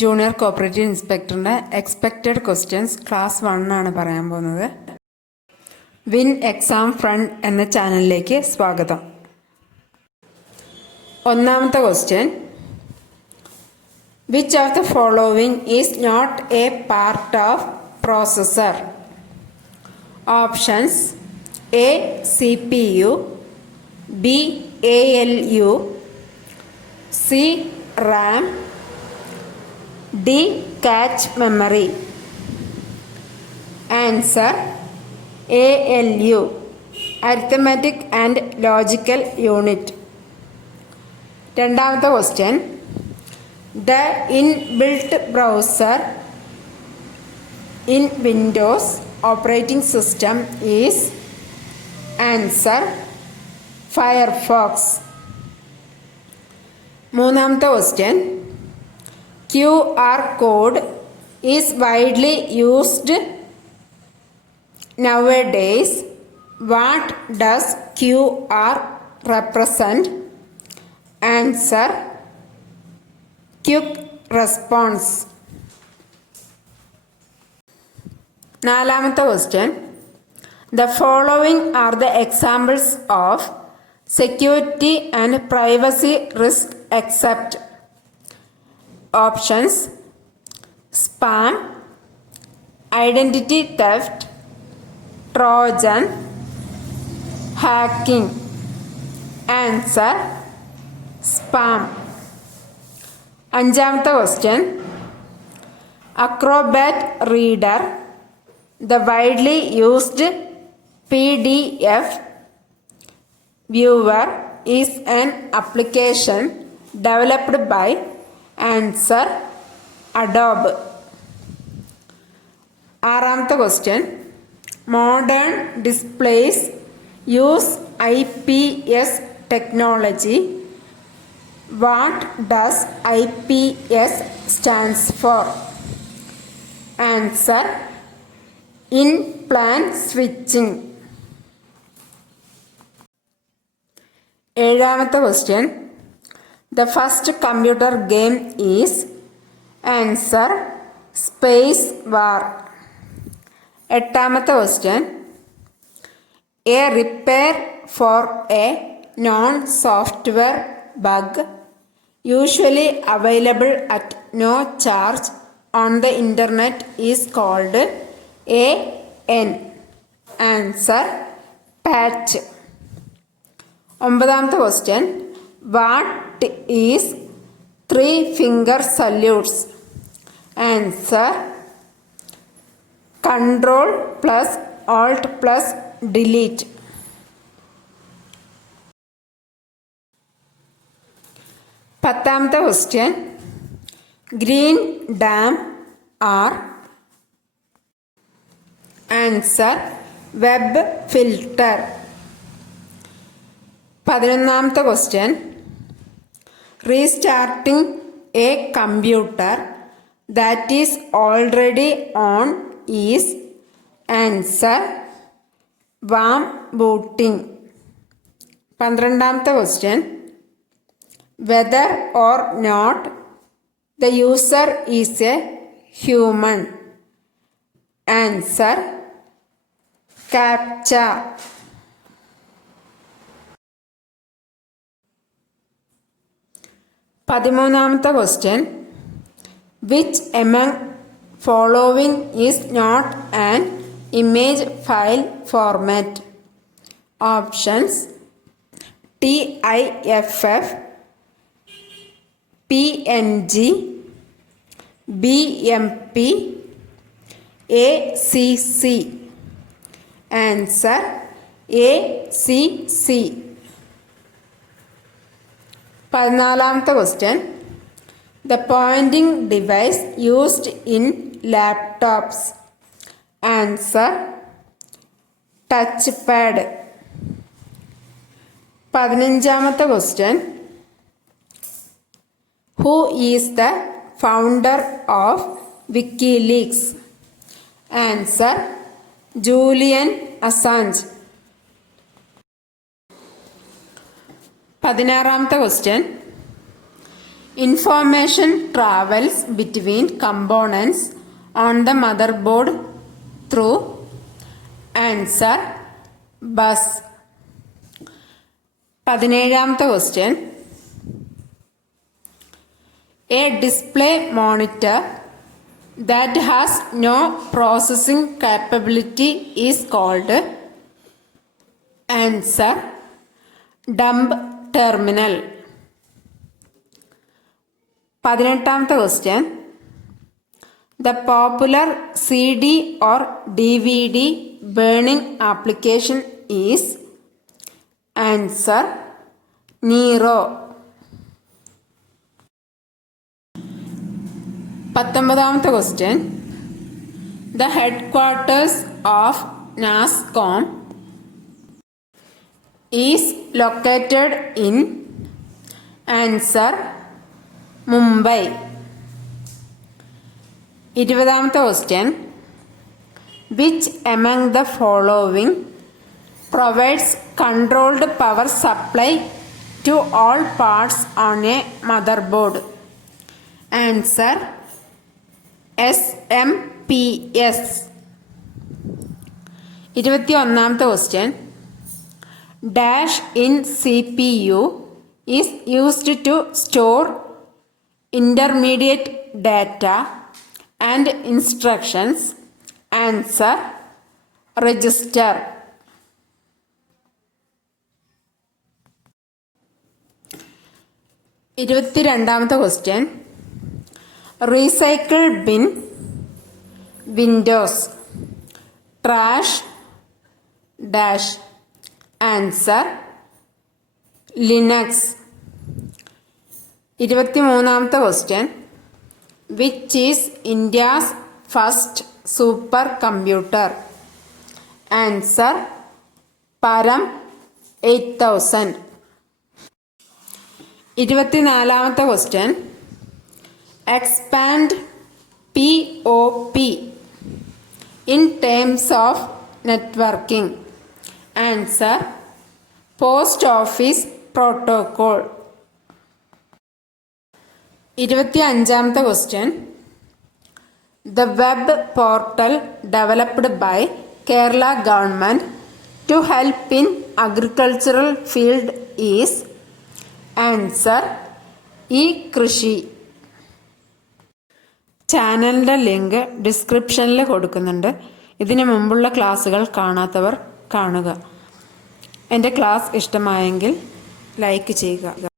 Junior cooperative ഇൻസ്പെക്ടറിൻ്റെ expected questions class 1 ആണ് പറയാൻ പോകുന്നത്. വിൻ എക്സാം ഫ്രണ്ട് എന്ന ചാനലിലേക്ക് സ്വാഗതം. ഒന്നാമത്തെ question, which of the following is not a part of processor? Options: A CPU, B ALU, C RAM, D cache memory. Answer: ALU, arithmetic and logical unit. രണ്ടാമത്തെ question, the inbuilt browser in Windows operating system is? Answer: Firefox. മൂന്നാമത്തെ question, QR code is widely used nowadays. What does QR represent? Answer: Quick response. നാലാമത്തെ question, the following are the examples of security and privacy risk except? Options: spam, identity theft, trojan, hacking. Answer: spam. അഞ്ചാമത്തെ question, Acrobat Reader, the widely used PDF viewer, is an application developed by? Answer: Adobe. ആറാമത്തെ question, modern displays use IPS technology. What does IPS stands for? Answer: in plane switching. ഏഴാമത്തെ question, the first computer game is? Answer: Space War. എട്ടാമത്തെ question, a repair for a non-software bug usually available at no charge on the internet is called? AN. Answer: patch. ഒമ്പതാമത്തെ question, what is three finger salutes? Answer: Control plus Alt plus Delete. പത്താമത്തെ question, Green Dam are? Answer: web filter. പതിനൊന്നാമത്തെ question, restarting a computer that is already on is? Answer: warm booting. പന്ത്രണ്ടാമത്തെ question, whether or not the user is a human? Answer: captcha. പതിമൂന്നാമത്തെ question, which among following is not an image file format? Options: TIFF, PNG, BMP, ACC. Answer: ACC. പതിനാലാമത്തെ question, the pointing device used in laptops? Answer: touchpad. പതിനഞ്ചാമത്തെ question, who is the founder of WikiLeaks? Answer: Julian Assange. പതിനാറാമത്തെ question, Information travels between components on the motherboard through answer bus. 17th question. A display monitor that has no processing capability is called answer dumb terminal. 18th question. The popular CD or DVD burning application is answer Nero. 19th question. The headquarters of NASSCOM is located in answer Mumbai. 20th question. Which among the following provides controlled power supply to all parts on a motherboard? Answer SMPS. 21st question. Dash in CPU is used to store intermediate data and instructions. Answer register. 22nd question. Recycle bin Windows trash dash. Answer Linux. 23rd question. Which is India's first supercomputer? Answer Param 8000. 24th question. Expand POP in terms of networking. Answer Post Office Protocol. 25th question. The web portal developed by Kerala government to help in agricultural field is answer e-Krishi. ചാനലിൻ്റെ ലിങ്ക് ഡിസ്ക്രിപ്ഷനിൽ കൊടുക്കുന്നുണ്ട്. ഇതിനു മുമ്പുള്ള ക്ലാസ്സുകൾ കാണാത്തവർ കാണുക. എൻ്റെ ക്ലാസ് ഇഷ്ടമായെങ്കിൽ ലൈക്ക് ചെയ്യുക.